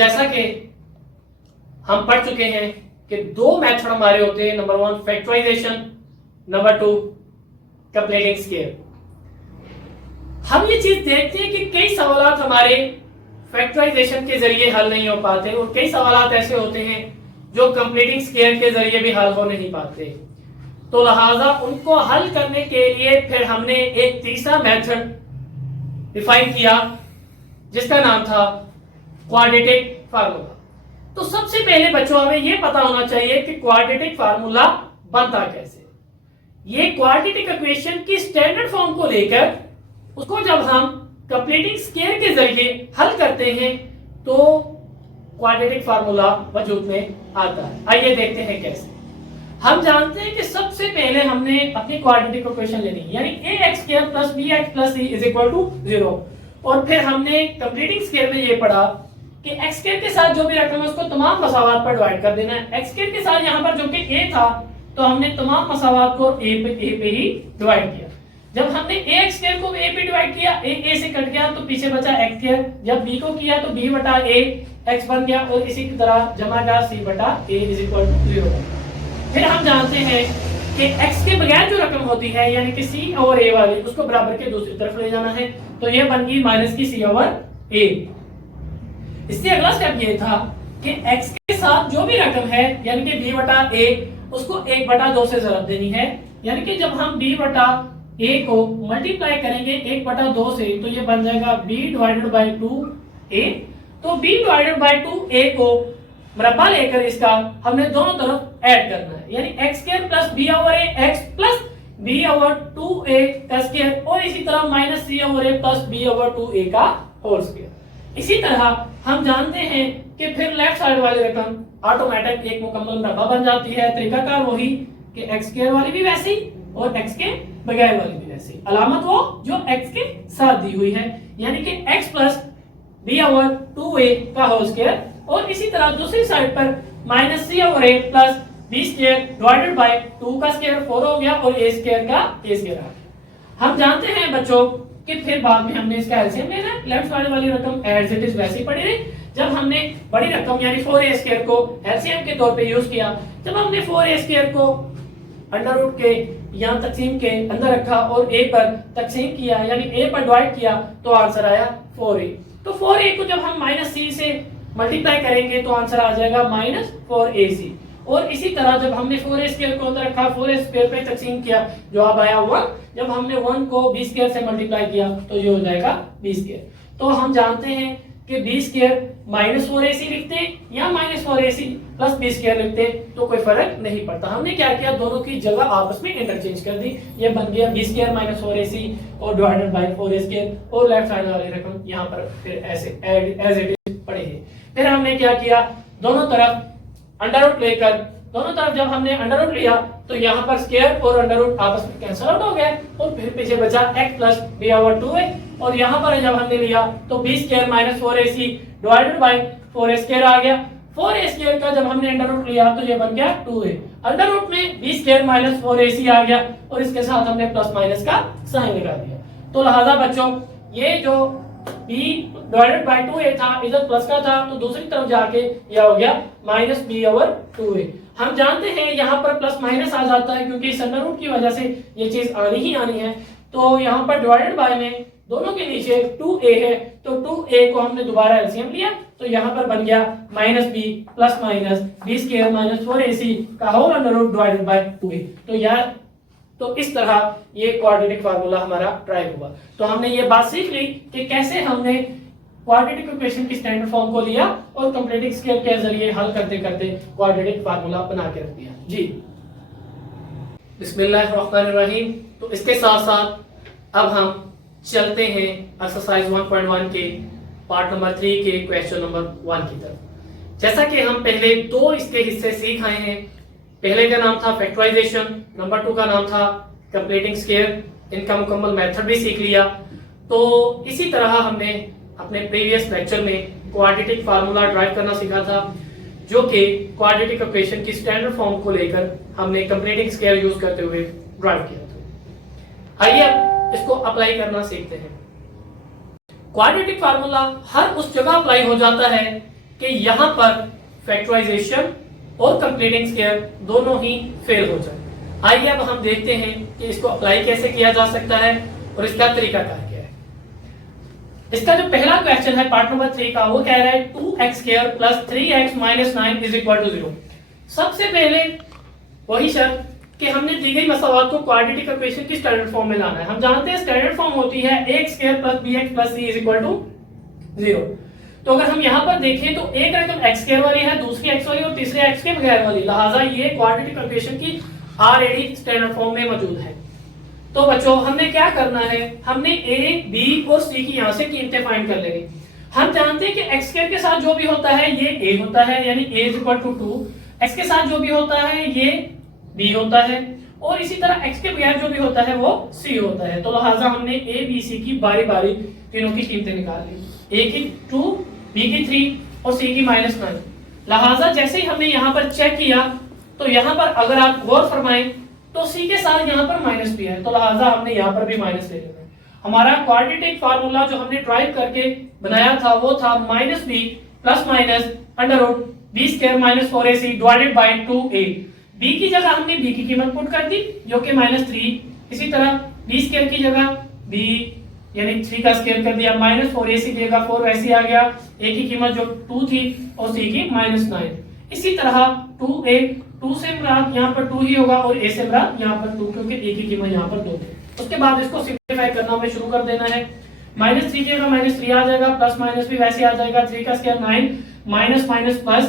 जैसा कि हम पढ़ चुके हैं कि दो मेथड हमारे होते हैं, number 1 factorisation, number 2 completing square. हम ये चीज देखते हैं कि कई सवाल हमारे फैक्टराइजेशन के जरिए हल नहीं हो पाते और कई सवाल ऐसे होते हैं जो कंप्लीटिंग स्केयर के जरिए भी हल हो नहीं पाते। तो लिहाजा उनको हल करने के लिए फिर हमने एक तीसरा मेथड डिफाइन किया जिसका नाम था क्वाड्रेटिक फार्मूला। तो सबसे पहले बच्चों हमें यह पता होना चाहिए कि क्वाड्रेटिक फार्मूला बनता कैसे। ये क्वाड्रेटिक इक्वेशन की स्टैंडर्ड फॉर्म को लेकर उसको जब हम कंप्लीटिंग स्केयर के जरिए हल करते हैं तो क्वाड्रेटिक फार्मूला वजूद में आता है। आइए देखते हैं कैसे। हम जानते हैं कि सबसे पहले हमने अपनी क्वाड्रेटिक इक्वेशन लेनी है, यानी ax² + bx + c = 0। और फिर हमने कंप्लीटिंग स्केयर में ये पढ़ा कि x² के साथ जो भी रकम है उसको तमाम मसावात पर डिवाइड कर देना है। x² के साथ यहाँ पर जो कि a था तो हमने तमाम मसावात को a पे ही डिवाइड किया। जब हमने ax² को a पे डिवाइड किया, a से कट गया तो पीछे बचा x²। जब b को किया तो b/a x बन गया और इसी की तरह जमा का c/a = 0। फिर हम जानते हैं कि x के बगैर जो रकम होती है यानी कि c और a वाली उसको बराबर के दूसरी तरफ ले जाना है, तो ये बन गई -c/a। इससे अगला स्टेप ये था कि x के साथ जो भी रकम है यानी कि b/a उसको 1/2 से ज़रब देनी है, यानी कि जब हम b/a को मल्टीप्लाई करेंगे 1/2 से तो ये बन जाएगा b/2a। तो b/2a को मरबा लेकर इसका हमने दोनों तरफ ऐड करना है, यानी x² + b/a x + b/2a का स्क्वायर और इसी तरह -c/a + b/2a का होल स्क्वायर। इसी तरह हम जानते हैं कि फिर लेफ्ट साइड वाली रकम ऑटोमेटिक एक मुकम्मल मरबा बन जाती है। तरीकाकार वही कि x² वाली भी वैसी और x के बगैर वाली भी वैसी, अलामत वो जो x के साथ दी हुई है, यानी कि x + b/2a का होल स्क्वायर और इसी तरह दूसरी साइड पर -c/a + b² / 2 का स्क्वायर 4 हो गया और a² का a² आ गया। हम जानते हैं बच्चों कि फिर बाद में हमने इसका एलसीएम लेना है। लेफ्ट साइड वाली रकम एज इट इज वैसी पड़ी रही। जब हमने बड़ी रकम यानी 4a² को एलसीएम के तौर पे यूज किया, जब हमने 4a² को अंडर रूट के यहाँ तकसीम के अंदर रखा और a पर तकसीम किया यानी a पर डिवाइड किया तो आंसर आया 4a। तो 4a को जब हम -c से मल्टीप्लाई करेंगे तो आंसर आ जाएगा -4ac। और इसी तरह जब हमने 4a² को अंदर रखा 4a² पे तकसीम किया जवाब आया 1। जब हमने 1 को b² से मल्टीप्लाई किया तो ये हो जाएगा b²। तो हम जानते हैं कि b² -4ac लिखते या -4ac + b² लिखते तो कोई फर्क नहीं पड़ता। हमने क्या किया, दोनों की जगह आपस में इंटरचेंज कर दी। ये बन गया b² - 4ac और डिवाइडेड बाय 4a² और लेफ्ट साइड वाली रकम यहाँ पर फिर ऐसे एज इट इज पड़े हैं। फिर हमने क्या किया, दोनों तरफ अंडर रूट लेकर दोनों तरफ जब हमने अंडर रूट लिया तो यहाँ पर स्क्वायर और अंडर रूट आपस में कैंसिल आउट हो गए और फिर पीछे बचा x + b/2a और यहाँ पर जब हमने लिया तो b² - 4ac divided bye 4a² आ गया। 4a² का जब हमने अंडर रूट लिया तो ये बन गया 2a। अंडर रूट में b² - 4ac आ गया और इसके साथ हमने प्लस माइनस का साइन लगा दिया। तो लिहाजा बच्चों ये जो b/2a था इधर प्लस का था तो दूसरी तरफ जाके यह हो गया -b/2a। हम जानते हैं यहाँ पर प्लस माइनस आ जाता है क्योंकि इस अंडर रूट की वजह से ये चीज आनी ही आनी है। तो यहाँ पर डिवाइडेड बाय में दोनों के नीचे 2a है तो 2a को हमने दोबारा एलसीएम लिया तो यहाँ पर बन गया -b + b² - 4ac का whole under root divided by 2a। तो इस तरह ये क्वाड्रेटिक फार्मूला हमारा ट्राई हुआ। तो हमने ये बात सीख ली कि कैसे हमने क्वाड्रेटिक इक्वेशन की स्टैंडर्ड फॉर्म को लिया और कंप्लीटिंग स्केयर के जरिए हल करते करते क्वाड्रेटिक फार्मूला बना के रख दिया। जी बिस्मिल्लाहिर्रहमानिर्रहीम। तो इसके साथ साथ अब हम चलते हैं एक्सरसाइज 1.1 के पार्ट नंबर 3 के क्वेश्चन नंबर 1 की तरफ। जैसा कि हम पहले दो इसके हिस्से सीख आए हैं, पहले का नाम था फैक्टराइजेशन, नंबर 2 का नाम था कंप्लीटिंग स्केयर। इनका मुकम्मल मेथड भी सीख लिया। तो इसी तरह हमने अपने प्रीवियस लेक्चर में क्वाड्रेटिक फार्मूला ड्राइव करना सीखा था जो कि क्वाड्रेटिक इक्वेशन की स्टैंडर्ड फॉर्म को लेकर हमने कंप्लीटिंग स्केयर यूज करते हुए ड्राइव किया था। आइए अब इसको अप्लाई करना सीखते हैं। क्वाड्रेटिक फार्मूला हर उस जगह अप्लाई हो जाता है कि यहां पर फैक्टराइजेशन और कंप्लीटिंग स्क्वायर दोनों ही फेल हो जाए। आइए अब हम देखते हैं कि इसको अप्लाई कैसे किया जा सकता है और इसका तरीकाकार क्या है। इसका जो पहला क्वेश्चन है पार्ट नंबर 3 का, वो कह रहा है 2x² + 3x - 9 = 0। सबसे पहले वही शर्त कि हमने दी गई मसलात को क्वाड्रेटिक इक्वेशन की स्टैंडर्ड फॉर्म में लाना है। हम जानते हैं स्टैंडर्ड फॉर्म होती है ax² + bx + c = 0। तो अगर हम यहाँ पर देखें तो एक रकम x² वाली है, दूसरी x वाली और तीसरी x के बगैर वाली, लिहाजा ये क्वाड्रेटिक इक्वेशन की ऑलरेडी स्टैंडर्ड फॉर्म में मौजूद है। तो बच्चों हमने क्या करना है, हमने a, b और c की यहाँ से कीमतें फाइंड कर लेंगे। हम जानते हैं कि x² के साथ जो भी होता है ये a होता है, यानी a = 2, x के साथ जो भी होता है ये b होता है, और इसी तरह x के बगैर जो भी होता है वो c होता है। तो लिहाजा हमने a, b, c की बारी बारी तीनों की कीमतें निकाल ली, a की 2, b की 3 और c की -9। लिहाजा जैसे ही हमने यहाँ पर चेक किया तो यहाँ पर अगर आप गौर फरमाएं तो c के साथ यहाँ पर माइनस भी है, तो लिहाजा हमने यहाँ पर भी माइनस ले लेना है। हमारा क्वाड्रेटिक फार्मूला जो हमने ड्राइव करके बनाया था वो था -b ± √b² - 4ac / 2a। b की जगह हमने b की कीमत पुट कर दी जो कि -3, इसी तरह b² की जगह b यानी 3 का स्क्वायर कर दिया, -4ac की जगह 4 वैसे आ गया, a की कीमत जो 2 थी और c की -9। इसी तरह 2a, 2 से मुराद यहाँ पर 2 ही होगा और a से मुराद यहाँ पर 2, क्योंकि a की कीमत यहाँ पर 2 थी। उसके बाद इसको सिंपलीफाई करना हमें शुरू कर देना है। -3 की जगह -3 आ जाएगा, प्लस माइनस भी वैसे आ जाएगा, 3 का स्क्वायर 9, माइनस माइनस प्लस,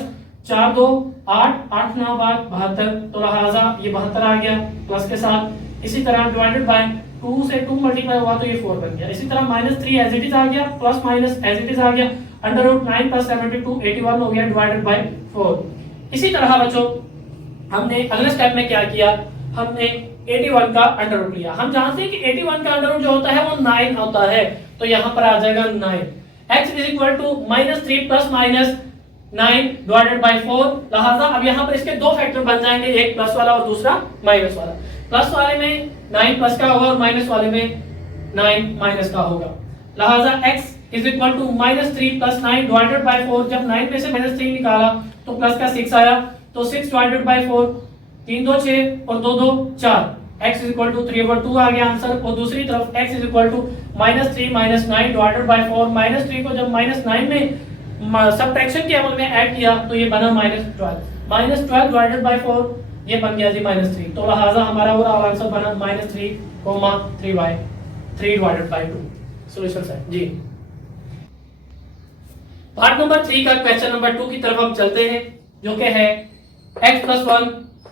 4 2 8, 8 9 72, तो लिहाजा ये 72 आ गया प्लस के साथ। इसी तरह डिवाइडेड बाय 2 से 2 मल्टीप्लाई हुआ तो ये 4 बन गया। इसी तरह -3 एज इट इज आ गया, plus minus as it is आ गया, √9 + 72 81 हो गया डिवाइडेड बाय 4। इसी तरह बच्चों हमने अगले स्टेप में क्या किया, हमने 81 का अंडर लिया। हम जानते हैं कि 81 का अंडर जो होता है वो 9 होता है, तो यहाँ पर आ जाएगा 9। x = -3 ± 9 divided by 4। लिहाजा अब यहाँ पर इसके दो फैक्टर बन जाएंगे, एक प्लस वाला और दूसरा माइनस वाला। प्लस वाले में 9 प्लस का होगा और माइनस वाले में 9 माइनस का होगा। लिहाजा x = -3 + 9 डिवाइडेड बाय 4। जब 9 में से -3 निकाला तो प्लस का 6 आया, तो 6 डिवाइडेड बाय 4, 3 2 6 और 2 2 4, x = 3/2 आ गया आंसर। और दूसरी तरफ x = -3 - 9 डिवाइडेड बाय 4। -3 को जब -9 में सब्ट्रैक्शन के अमल में ऐड किया तो ये बना -12, -12 डिवाइडेड बाय 4 ये बन गया जी -3। तो लिहाजा हमारा ओवरऑल आंसर बना -3, 3y 3 डिवाइडेड बाय 2। सॉल्यूशन है जी। पार्ट नंबर 3 का क्वेश्चन नंबर 2 की तरफ हम चलते हैं, जो कि है x + 1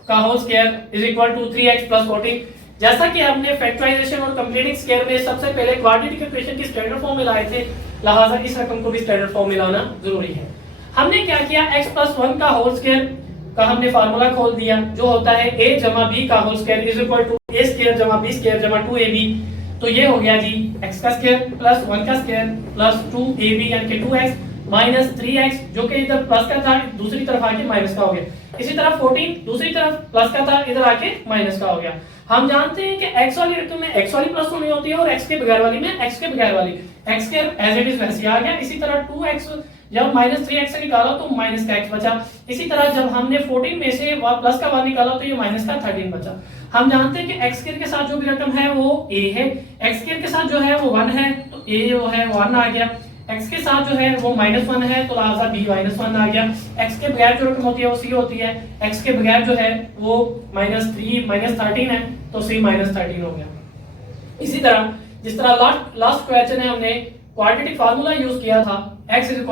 का होल स्क्वायर = 3x + 14। जैसा कि हमने फैक्टराइजेशन और कंप्लीटिंग स्क्वायर में सबसे पहले क्वाड्रेटिक इक्वेशन की स्टैंडर्ड फॉर्म में लाए थे, लिहाजा इस रकम को भी स्टैंडर्ड फॉर्म में लाना जरूरी है। हमने क्या किया, x + 1 का होल स्क्वायर का हमने फार्मूला खोल दिया, जो होता है a + b का whole square = a² + b² + 2ab। तो ये हो गया जी x का स्क्वायर प्लस 1 का स्क्वायर प्लस 2ab यानी कि 2x माइनस 3x, जो कि इधर प्लस का था दूसरी तरफ आके माइनस का हो गया। इसी तरह 14 दूसरी तरफ प्लस का था, इधर आके माइनस का हो गया। हम जानते हैं कि x वाली रकम में x वाली प्लस होनी होती है और x के बगैर वाली में x के बगैर वाली। x के एज इट इज वैसे आ गया। इसी तरह 2x जब -3x से निकाला तो माइनस का x बचा। इसी तरह जब हमने 14 में से प्लस का 1 निकाला तो ये माइनस का 13 बचा। हम जानते हैं कि x स्क्वायर के साथ जो भी रकम है वो a है, x स्क्वायर के साथ जो है वो 1 है, तो a जो है 1 आ गया। x के साथ जो है वो -1 है, तो लिहाजा b -1 आ गया। x के बगैर जो रकम होती है वो c होती है, x के बगैर जो है वो -3 -13 है, तो c -13 हो गया। इसी तरह जिस तरह लास्ट क्वेश्चन है हमने क्वाड्रेटिक फार्मूला यूज किया था, x = -b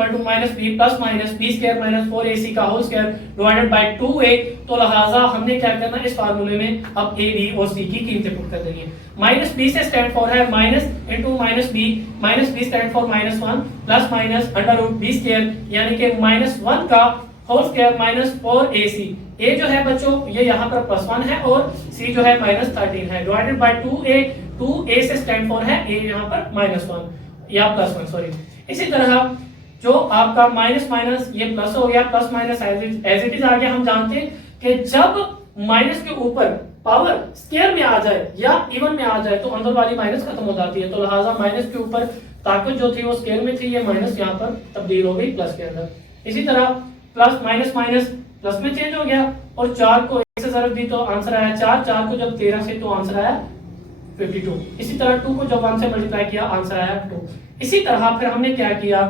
± b² - 4ac का whole square divided by 2a। तो लिहाजा हमने क्या करना, इस फार्मूले में अब a, b और c की कीमतें पुट कर देनी है। -b से स्टैंड फॉर है minus into -b, -b stand for -1 plus minus √b² यानी कि -1 का whole square minus 4ac। a जो है बच्चों ये यहाँ पर +1 है और c जो है -13 है, डिवाइडेड बाय 2a से स्टैंड फॉर है a यहाँ पर -1 या +1 सॉरी। इसी तरह जो आपका माइनस माइनस ये प्लस हो गया, plus minus as it is आ गया। हम जानते हैं कि जब माइनस के ऊपर पावर स्क्वायर में आ जाए या इवन में आ जाए तो अंदर वाली माइनस खत्म हो जाती है, तो लिहाजा माइनस के ऊपर ताकत जो थी वो स्क्वायर में थी, ये माइनस यहाँ पर तब्दील हो गई प्लस के अंदर। इसी तरह प्लस माइनस माइनस प्लस में चेंज हो गया, और 4 को 1 से ज़रब दी तो आंसर आया 4, 4 को जब 13 से तो आंसर आया 52। इसी तरह 2 को जब 1 से मल्टीप्लाई किया आंसर आया 2। इसी तरह फिर हमने क्या किया,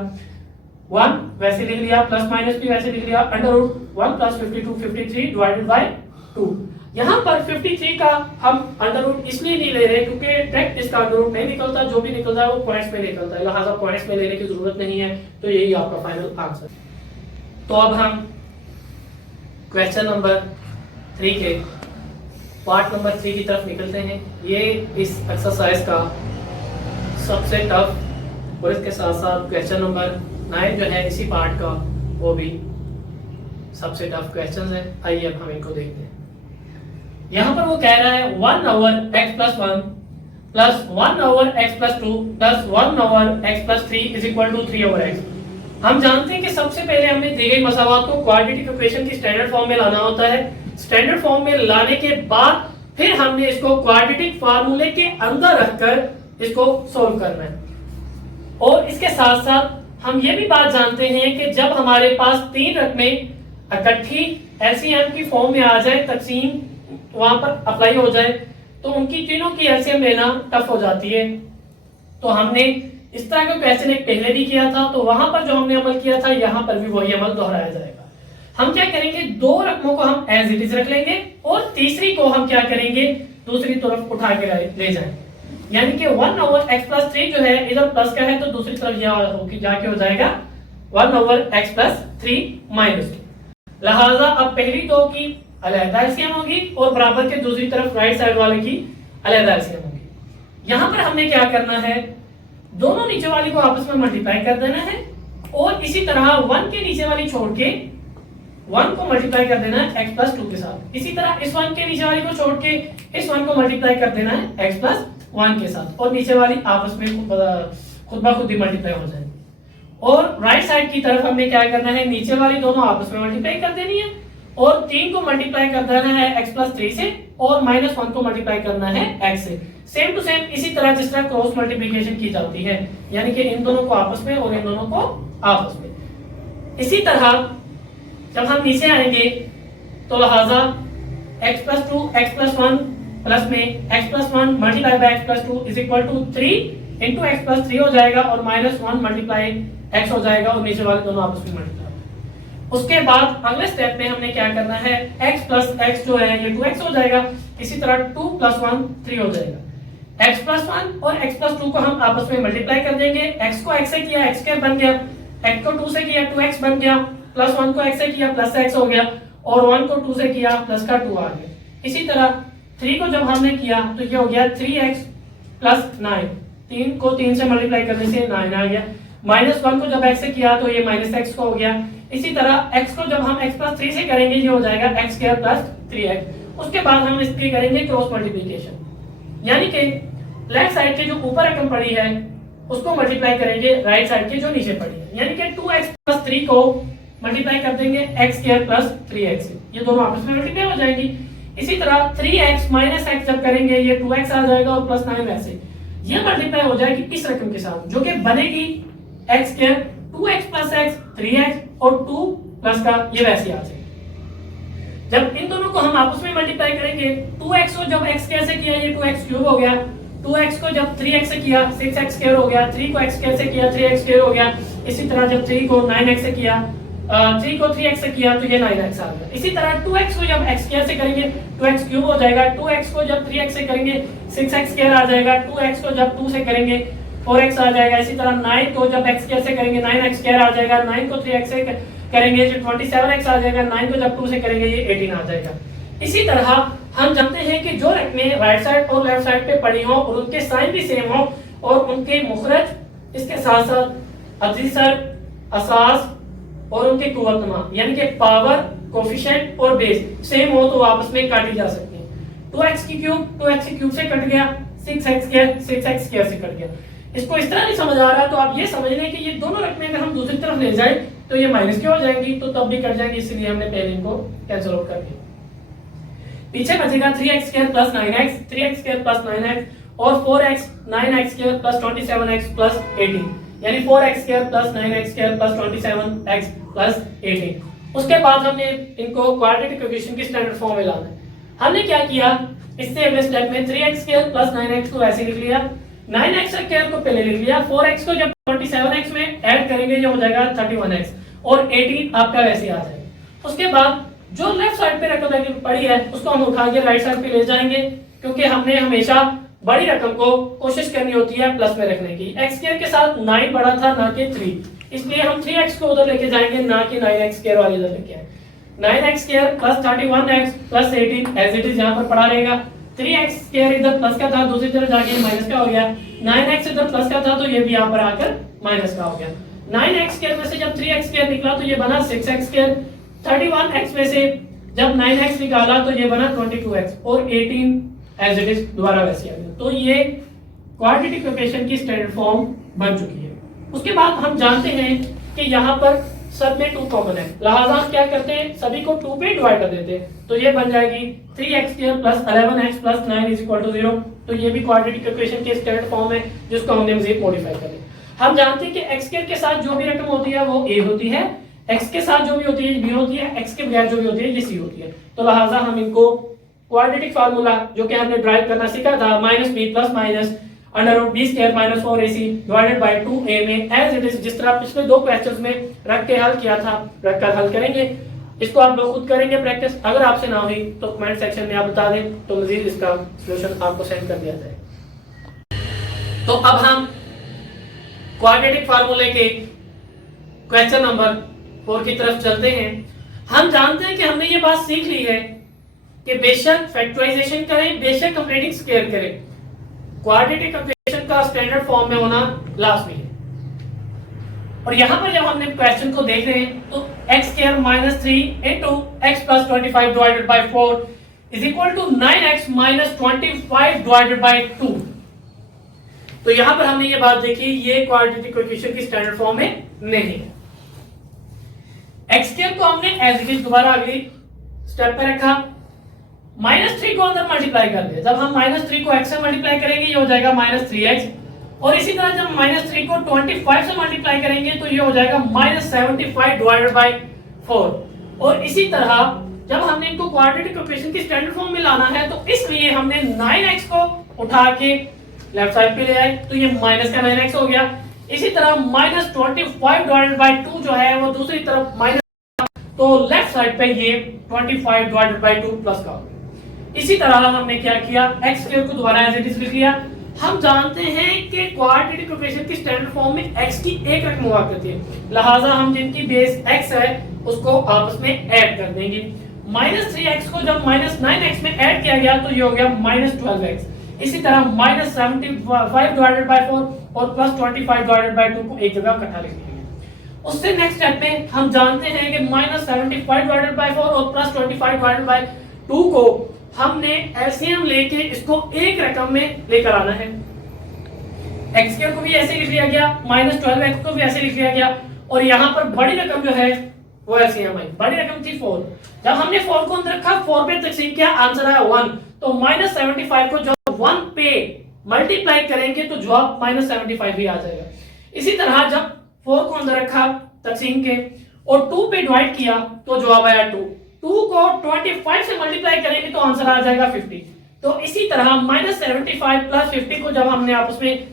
1 वैसे लिख लिया, प्लस माइनस भी वैसे लिख लिया, under root 1 plus 52 53 divided by 2। यहाँ पर 53 का हम अंडर रूट इसलिए नहीं ले रहे क्योंकि डायरेक्ट इसका अंडर रूट नहीं निकलता, जो भी निकलता है वो पॉइंट्स में निकलता है, लिहाजा पॉइंट्स में लेने की जरूरत नहीं है। तो यही आपका फाइनल आंसर। तो अब हम क्वेश्चन नंबर 3 के पार्ट नंबर 3 की तरफ निकलते हैं। ये इस एक्सरसाइज का सबसे टफ और इसके साथ साथ क्वेश्चन नंबर 9 जो है इसी पार्ट का वो भी सबसे टफ क्वेश्चन है। आइए अब हम इनको देखते हैं। यहाँ पर वो कह रहा है 1 over x plus 1 plus 1 over x plus 2 plus 1 over x plus 3 is equal to 3 over x। हम जानते हैं कि सबसे पहले हमने दी गई मसावात को क्वाड्रेटिक इक्वेशन की स्टैंडर्ड फॉर्म में लाना होता है। स्टैंडर्ड फॉर्म में लाने के बाद फिर हमने इसको क्वाड्रेटिक फार्मूले के अंदर रखकर इसको सोल्व करना है। और इसके साथ साथ हम ये भी बात जानते हैं कि जब हमारे पास 3 रकमें इकट्ठी एलसीएम की फॉर्म में आ जाए, तकसीम वहां पर अप्लाई हो जाए, तो उनकी तीनों की एलसीएम लेना टफ हो जाती है। तो हमने इस तरह का क्वेश्चन एक पहले भी किया था, तो वहां पर जो हमने अमल किया था यहाँ पर भी वही अमल दोहराया जाएगा। हम क्या करेंगे, 2 रकमों को हम एज इट इज रख लेंगे और तीसरी को हम क्या करेंगे, दूसरी तरफ उठा के ले जाएंगे। यानी कि 1 ओवर x प्लस 3 जो है इधर प्लस का है तो दूसरी तरफ यह जाके हो जाएगा 1 ओवर x प्लस 3 माइनस 2। लिहाजा अब पहली 2 की अलग एलसीएम होगी और बराबर के दूसरी तरफ राइट साइड वाले की अलग एलसीएम होगी। यहां पर हमने क्या करना है, दोनों नीचे वाली को आपस में मल्टीप्लाई कर देना है और इसी तरह 1 के नीचे वाली छोड़ के 1 को मल्टीप्लाई कर देना है x प्लस 2 के साथ। इसी तरह इस 1 के नीचे वाली को छोड़ के इस 1 को मल्टीप्लाई कर देना है x प्लस 1 के साथ, और नीचे वाली आपस में खुद ब खुद ही मल्टीप्लाई हो जाएगी। और राइट साइड की तरफ हमने क्या करना है, नीचे वाली दोनों आपस में मल्टीप्लाई कर देनी है और 3 को मल्टीप्लाई कर देना है x प्लस 3 से और माइनस 1 को मल्टीप्लाई करना है x से। सेम टू सेम इसी तरह जिस तरह क्रॉस मल्टीप्लिकेशन की जाती है, यानी कि इन दोनों को आपस में और इन दोनों को आपस में। इसी तरह जब हम नीचे आएंगे तो लिहाजा x plus 2 x plus 1 plus में x plus 1 multiply by x plus 2 is equal to 3 into x plus 3 हो जाएगा और माइनस 1 मल्टीप्लाई x हो जाएगा और नीचे वाले दोनों आपस में मल्टीप्लाई। उसके बाद अगले स्टेप में हमने क्या करना है, x प्लस x जो है ये 2x हो जाएगा, इसी तरह 2 प्लस 1 3 हो जाएगा। x प्लस 1 और x प्लस 2 को हम आपस में मल्टीप्लाई कर देंगे। x को x से किया x स्क्वायर बन गया, x को 2 से किया 2x बन गया, प्लस 1 को x से किया प्लस x हो गया और 1 को 2 से किया प्लस का 2 आ गया। इसी तरह 3 को जब हमने किया तो ये हो गया 3x प्लस 9, 3 को 3 से मल्टीप्लाई करने से 9 आ गया। माइनस 1 को जब x से किया तो ये माइनस x को हो गया। इसी तरह x को जब हम x प्लस 3 से करेंगे ये हो जाएगा x स्क्वायर प्लस 3x। उसके बाद हम इसकी करेंगे क्रॉस मल्टीप्लिकेशन, यानी कि लेफ्ट साइड के जो ऊपर रकम पड़ी है उसको मल्टीप्लाई करेंगे राइट साइड के जो नीचे पड़ी है, यानी कि 2x प्लस 3 को मल्टीप्लाई कर देंगे x स्क्वायर प्लस 3x से, ये दोनों आपस में मल्टीप्लाई हो जाएंगी। इसी तरह 3x माइनस x जब करेंगे ये 2x आ जाएगा और प्लस 9 वैसे ये मल्टीप्लाई हो जाएगी इस रकम के साथ जो कि बनेगी x square 2x plus x 3x और 2 प्लस का ये वैसे आ जाएगा। जब इन दोनों को हम आपस में मल्टीप्लाई करेंगे 2x को जब x स्क्वायर से किया ये 2x क्यूब हो गया, 2x को जब 3x से किया 6x स्क्वायर हो गया, 3 को x स्क्वायर से किया 3x स्क्वायर हो गया। इसी तरह जब 3 को 9x से किया 3 को 3x से किया तो ये 9x आ गया। इसी तरह 2x को जब x स्क्वायर से करेंगे 2x क्यूब हो जाएगा, 2x को जब 3x से करेंगे 6x स्क्वायर आ जाएगा, 2x को जब 2 से करेंगे 4x आ जाएगा। इसी तरह 9 को जब x स्क्वायर से करेंगे 9x स्क्वायर आ जाएगा, 9 को 3x से करेंगे जो 27x आ जाएगा, 9 को जब 2 से करेंगे ये 18 आ जाएगा। इसी तरह हम जानते हैं कि जो रकमें राइट साइड और लेफ्ट साइड पे पड़ी हो और उनके साइन भी सेम हो और उनके मुखरज इसके साथ साथ अजीसर असास और उनके कुव्वतनुमा यानी कि पावर कोफिशिएंट और बेस सेम हो तो आपस में काटी जा सकती है। 2x की क्यूब 2x की क्यूब से कट गया, 6x स्क्वायर 6x स्क्वायर से कट गया। इसको इस तरह नहीं समझ आ रहा तो आप ये समझ लें कि ये दोनों रकमें अगर हम दूसरी तरफ ले जाए तो ये माइनस क्यों हो जाएंगी, तो तब भी कट जाएंगी, इसलिए हमने पहले इनको कैंसिल आउट कर दिया। पीछे बचेगा 3x square plus 9x 3x square plus 9x और 4x 9x square plus 27x plus 18। यानी 4x² plus 9x² plus 27x plus 18। उसके बाद हमने इनको क्वाड्रेटिक इक्वेशन की स्टैंडर्ड फॉर्म में लाना है। हमने क्या किया, इससे अगले स्टेप में 3x² प्लस 9x को ऐसे लिख लिया, 9x² को पहले लिख लिया, 4x को जब 27x में ऐड करेंगे ये हो जाएगा 31x और 18 आपका वैसे आ जाएगा। उसके बाद जो लेफ्ट साइड पे रकम पड़ी है उसको हम उठा के राइट साइड पे ले जाएंगे, क्योंकि हमने हमेशा बड़ी रकम को कोशिश करनी होती है प्लस में रखने की। x² के साथ 9 बड़ा था ना कि 3, इसलिए हम 3x को उधर लेके जाएंगे ना कि 9x² वाले इधर लेके आए। 9x² plus 31x plus 18 as it is यहाँ पर पड़ा रहेगा। 3x² इधर प्लस का था, दूसरी तरफ जाके माइनस का हो गया। 9x इधर प्लस का था तो ये भी यहाँ पर आकर माइनस का हो गया। 9x² में से जब 3x² निकला तो ये बना 6x²। 31x में से जब 9x निकाला तो ये बना 22x और 18 एज इट इज दोबारा वैसे आ गया। तो ये क्वाड्रेटिक इक्वेशन की स्टैंडर्ड फॉर्म बन चुकी है। उसके बाद हम जानते हैं कि यहाँ पर सब में 2 कॉमन है, लिहाजा हम क्या करते हैं सभी को 2 पे डिवाइड कर देते हैं। तो ये बन जाएगी 3x² plus 11x plus 9 is equal to 0। तो ये भी क्वाड्रेटिक इक्वेशन की स्टैंडर्ड फॉर्म है जिसको हमने मजीद मॉडिफाई कर लिया। हम जानते हैं कि x² के साथ जो भी रकम होती है वो a होती है, x के साथ जो भी होती है b होती है, x के बगैर जो भी होती है ये c होती है। तो लिहाजा हम इनको क्वाड्रेटिक फार्मूला जो कि हमने ड्राइव करना सीखा था -b plus minus √b² minus 4ac divided by 2a में एज इट इज जिस तरह पिछले 2 क्वेश्चंस में रख के हल किया था रखकर हल करेंगे। इसको आप लोग खुद करेंगे प्रैक्टिस, अगर आपसे ना हुई तो कमेंट सेक्शन में आप बता दें तो मजीद इसका सॉल्यूशन आपको सेंड कर दिया जाए। तो अब हम क्वाड्रेटिक फार्मूले के क्वेश्चन नंबर 4 की तरफ चलते हैं। हम जानते हैं कि हमने ये बात सीख ली है कि बेशक फैक्टराइजेशन करें बेशक कंप्लीटिंग स्क्वायर करें, क्वाड्रेटिक इक्वेशन का स्टैंडर्ड फॉर्म में होना लाजमी है। और यहां पर जब हमने क्वेश्चन को देख रहे हैं तो x² minus 3 into x plus 25 divided by 4 is equal to 9x minus 25 divided by 2। तो यहां पर हमने ये बात देखी, ये क्वाड्रेटिक इक्वेशन की स्टैंडर्ड फॉर्म में नहीं है। x² को हमने एज इट इज दोबारा अगली स्टेप पे रखा, -3 को अंदर मल्टीप्लाई कर दिया। जब हम -3 को x से मल्टीप्लाई करेंगे ये हो जाएगा -3x, और इसी तरह जब -3 को 25 से मल्टीप्लाई करेंगे तो ये हो जाएगा -75 डिवाइडेड बाय 4। और इसी तरह जब हमने इनको क्वाड्रेटिक इक्वेशन की स्टैंडर्ड फॉर्म में लाना है तो इसलिए हमने 9x को उठा के लेफ्ट साइड पे ले आए तो ये माइनस का 9x हो गया। इसी तरह -25 डिवाइडेड बाय 2 जो है वो दूसरी तरफ माइनस, तो लेफ्ट साइड पे ये 25 डिवाइडेड बाय 2 प्लस का हो गया। इसी तरह हमने क्या किया, x² को दोबारा एज इट इज लिख लिया। हम जानते हैं कि क्वाड्रेटिक इक्वेशन की स्टैंडर्ड फॉर्म में x की एक रकम हुआ करती है, लिहाजा हम जिनकी बेस x है उसको आपस में ऐड कर देंगे। -3x को जब -9x में ऐड किया गया तो ये हो गया -12x। इसी तरह -75 डिवाइडेड बाय 4 और +25 डिवाइडेड बाय 2 को एक जगह इकट्ठा लिख लेंगे। उससे नेक्स्ट स्टेप पे हम जानते हैं कि -75 डिवाइडेड बाय 4 और +25 डिवाइडेड बाय 2 को हमने एलसीएम लेके इसको एक रकम में लेकर आना है। x² को भी ऐसे लिख लिया गया, -12x को भी ऐसे लिख लिया गया, और यहाँ पर बड़ी रकम जो है वो एलसीएम आई। बड़ी रकम थी 4, जब हमने 4 को अंदर रखा 4 पे तकसीम किया आंसर आया 1। तो -75 को जब 1 पे मल्टीप्लाई करेंगे तो जवाब -75 ही आ जाएगा। इसी तरह जब 4 को अंदर रखा तकसीम के और 2 पे डिवाइड किया तो जवाब आया 2। 2 को 25 से मल्टीप्लाई करेंगे तो आंसर आ जाएगा 50। तो इसी तरह -75 प्लस 50 को जब हमने आपस में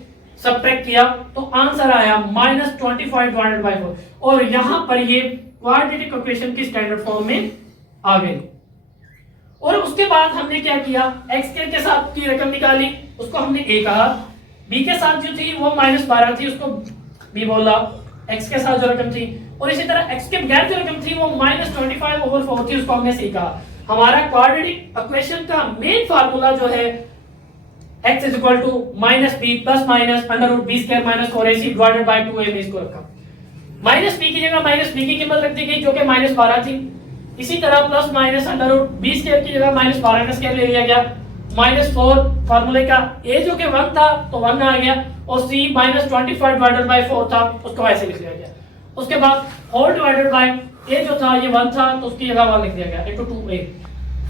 सब्ट्रैक्ट किया तो आंसर आया -25 डिवाइडेड बाय 4, और यहां पर ये क्वाड्रेटिक इक्वेशन की स्टैंडर्ड फॉर्म में आ गई। और उसके बाद हमने क्या किया, x² के साथ की रकम निकाली, उसको हमने a कहा, b के साथ जो थी वो -12 थी उसको b बोला, x के साथ जो रकम थी, और इसी तरह x के बगैर जो रकम थी वो -25/4 थी उसको हमने सीखा। हमारा क्वाड्रेटिक इक्वेशन का मेन फार्मूला जो है x is equal to -b plus minus √b² minus 4ac divided by 2a में इसको रखा। -b की जगह -b की कीमत रख दी गई जो कि -12 थी। इसी तरह प्लस माइनस √b² की जगह -12 का स्क्वायर ले लिया गया। -4 फार्मूले का a जो कि 1 था तो 1 आ गया, और c -25 डिवाइडेड बाय 4 था उसको ऐसे लिख दिया गया। उसके बाद होल डिवाइडेड बाय a जो था ये 1 था तो उसकी जगह 1 लिख दिया गया इनटू 2a।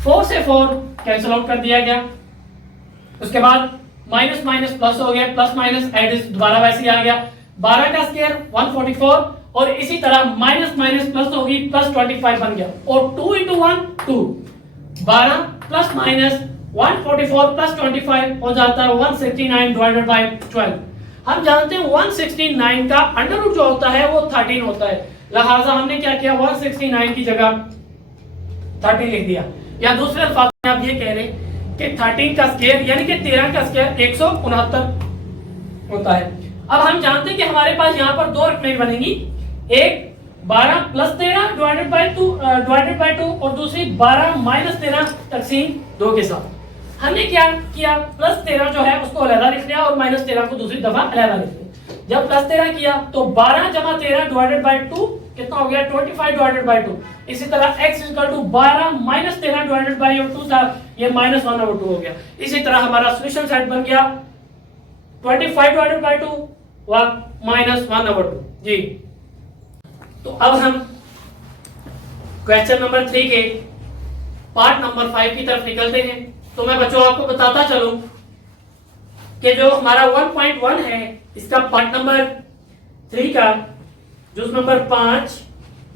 4 से 4 कैंसिल आउट कर दिया गया। उसके बाद माइनस माइनस प्लस हो गया, प्लस माइनस एड दोबारा वैसे ही आ गया। 12 का स्क्वायर 144 और इसी तरह माइनस माइनस प्लस होगी प्लस 25 बन गया और 2 into 1 2 12 प्लस माइनस 144 प्लस 25 हो जाता है 169 डिवाइडेड बाय 12। हम जानते हैं 169 का अंडर रूट जो होता है वो 13 होता है, लिहाजा हमने क्या किया 169 की जगह 13 लिख दिया। या दूसरे अल्फाज में आप ये कह रहे हैं कि 13 का स्क्वायर यानी कि 13 का स्क्वायर 169 होता है। अब हम जानते हैं कि हमारे पास यहाँ पर दो रकमें बनेंगी, एक 12 प्लस 13 डिवाइडेड बाय 2 और दूसरी 12 माइनस 13 तकसीम 2 के साथ। हमने क्या किया प्लस 13 जो है उसको अलग लिख लिया और माइनस 13 को दूसरी दफा अलग लिख लिया। जब प्लस 13 किया तो 12 जमा 13 डिवाइडेड बाय 2 कितना हो गया 25 डिवाइडेड बाय 2। इसी तरह x equal to 12 minus 13 divided by 2 था, ये माइनस 1/2 हो गया। इसी तरह हमारा सॉल्यूशन सेट बन गया 25 डिवाइडेड बाय 2 व माइनस 1/2 जी। तो अब हम क्वेश्चन नंबर 3 के पार्ट नंबर 5 की तरफ निकलते हैं। तो मैं बच्चों आपको बताता चलूं कि जो हमारा 1.1 है इसका पार्ट नंबर 3 का जो नंबर 5,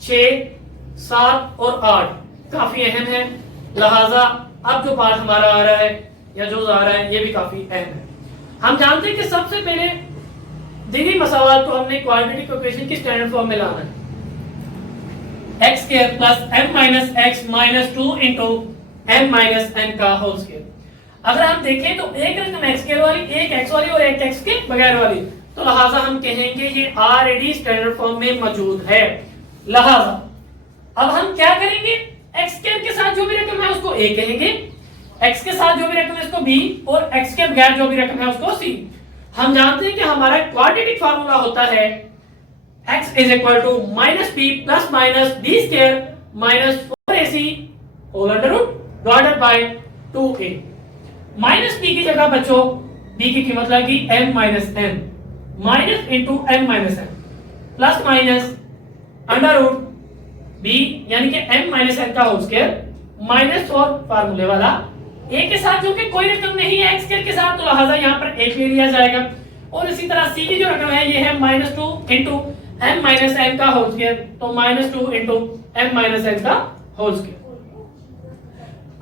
6, 7 और 8 काफी अहम है, लिहाजा अब जो पार्ट हमारा आ रहा है या जो आ रहा है ये भी काफी अहम है। हम जानते हैं कि सबसे पहले दिगी मसावात को हमने क्वाड्रेटिक इक्वेशन की स्टैंडर्ड फॉर्म में लाना है, x square plus m minus x minus 2 into m minus n का होल स्क्वायर। अगर हम देखें तो एक रकम x स्क्वायर वाली, एक x वाली और एक x के बगैर वाली, तो लिहाजा हम कहेंगे ये ऑलरेडी स्टैंडर्ड फॉर्म में मौजूद है। लिहाजा अब हम क्या करेंगे, x स्क्वायर के साथ जो भी रकम है उसको a कहेंगे, x के साथ जो भी रकम है उसको b और x के बगैर जो भी रकम है उसको c। हम जानते हैं कि हमारा क्वाड्रेटिक फार्मूला होता है x is equal to minus b plus minus b square minus 4ac whole under root divided by 2a। Minus b की जगह बच्चों b की कीमत लगी m minus n minus into m minus n plus minus under root b यानी कि m minus n का whole square minus 4 फार्मूले वाला a के साथ जो कि कोई रकम नहीं है x स्क्वायर के साथ, तो लिहाजा यहाँ पर 1 ले लिया जाएगा। और इसी तरह c की जो रकम है ये है minus 2 into m minus n का होल स्क्वायर, तो minus 2 into m minus n का होल स्क्वायर।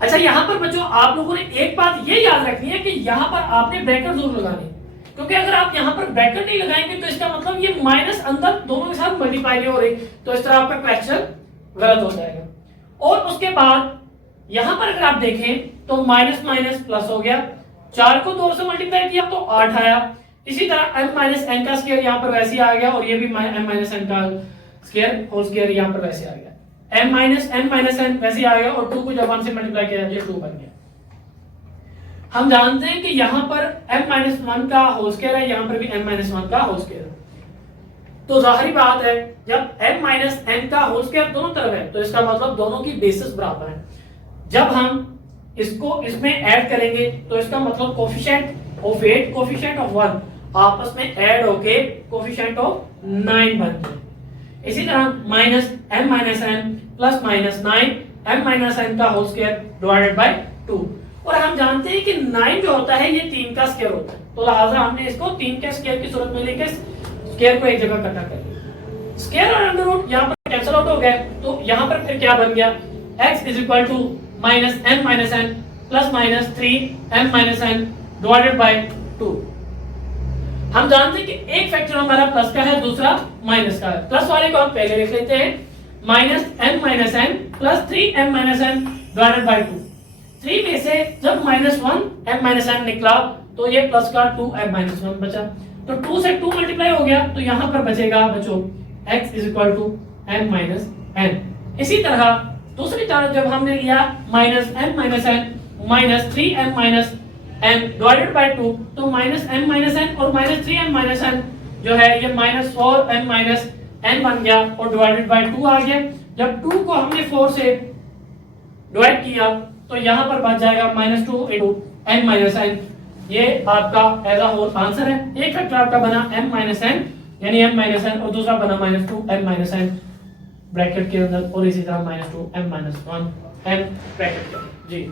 अच्छा यहाँ पर बच्चों आप लोगों ने एक बात ये याद रखनी है कि यहाँ पर आपने ब्रैकेट जरूर लगाने, क्योंकि अगर आप यहाँ पर ब्रैकेट नहीं लगाएंगे तो इसका मतलब ये माइनस अंदर दोनों के साथ मल्टीप्लाई हो रही, तो इस तरह आपका क्वेश्चन गलत हो जाएगा। और उसके बाद यहाँ पर अगर आप देखें तो माइनस माइनस प्लस हो गया, 4 को 2 से मल्टीप्लाई किया तो 8 आया। इसी तरह m माइनस n का स्क्वायर यहाँ पर वैसे आ गया और ये भी m माइनस n का स्क्वायर होल स्क्वायर यहाँ पर वैसे आ गया, m minus n minus n वैसे आ गया और 2 को जब 1 से मल्टीप्लाई किया ये 2 बन गया। हम जानते हैं कि यहाँ पर m माइनस 1 का होल स्क्वायर है, यहाँ पर भी m माइनस 1 का होल स्क्वायर है, तो जाहिर बात है जब m माइनस n का होल स्क्वायर दोनों तरफ है तो इसका मतलब दोनों की बेसिस बराबर है। जब हम इसको इसमें ऐड करेंगे तो इसका मतलब कोफिशिएंट ऑफ 8 कोफिशिएंट ऑफ 1 आपस में ऐड होके कोफिशिएंट ऑफ 9 बनते हैं। इसी तरह minus m minus n plus minus 9 m minus n का होल स्क्वायर डिवाइडेड बाय 2। और हम जानते हैं कि 9 जो होता है ये 3 का स्क्वायर होता है, तो लिहाजा हमने इसको 3 के स्क्वायर की सूरत में लेके स्क्वायर को एक जगह इकट्ठा कर लिया। स्क्वायर और अंडर रूट यहाँ पर कैंसिल आउट हो गए, तो यहाँ पर फिर क्या बन गया x is equal to minus m minus n plus minus 3m minus n divided by 2। हम जानते हैं कि एक फैक्टर हमारा प्लस का है दूसरा माइनस का है, प्लस वाले को हम पहले लिख लेते हैं minus m minus n plus 3m minus n divided by 2। 3 में से जब माइनस 1 m माइनस n निकला तो ये प्लस का 2m माइनस 1 बचा, तो 2 से 2 मल्टीप्लाई हो गया, तो यहाँ पर बचेगा बच्चों x is equal to m minus n। इसी तरह दूसरी तरफ जब हमने लिया minus m minus n minus 3m minus n divided by 2, तो माइनस m माइनस n और माइनस 3m माइनस n जो है ये माइनस 4m माइनस n बन गया और डिवाइडेड बाय 2 आ गया। जब 2 को हमने 4 से डिवाइड किया तो यहाँ पर बच जाएगा minus 2 into m minus n। ये आपका एज अ होल आंसर है। एक फैक्टर आपका बना m माइनस n यानी m माइनस n और दूसरा बना minus 2m minus n bracket के अंदर और इसी तरह minus 2m minus 1 n bracket के अंदर जी।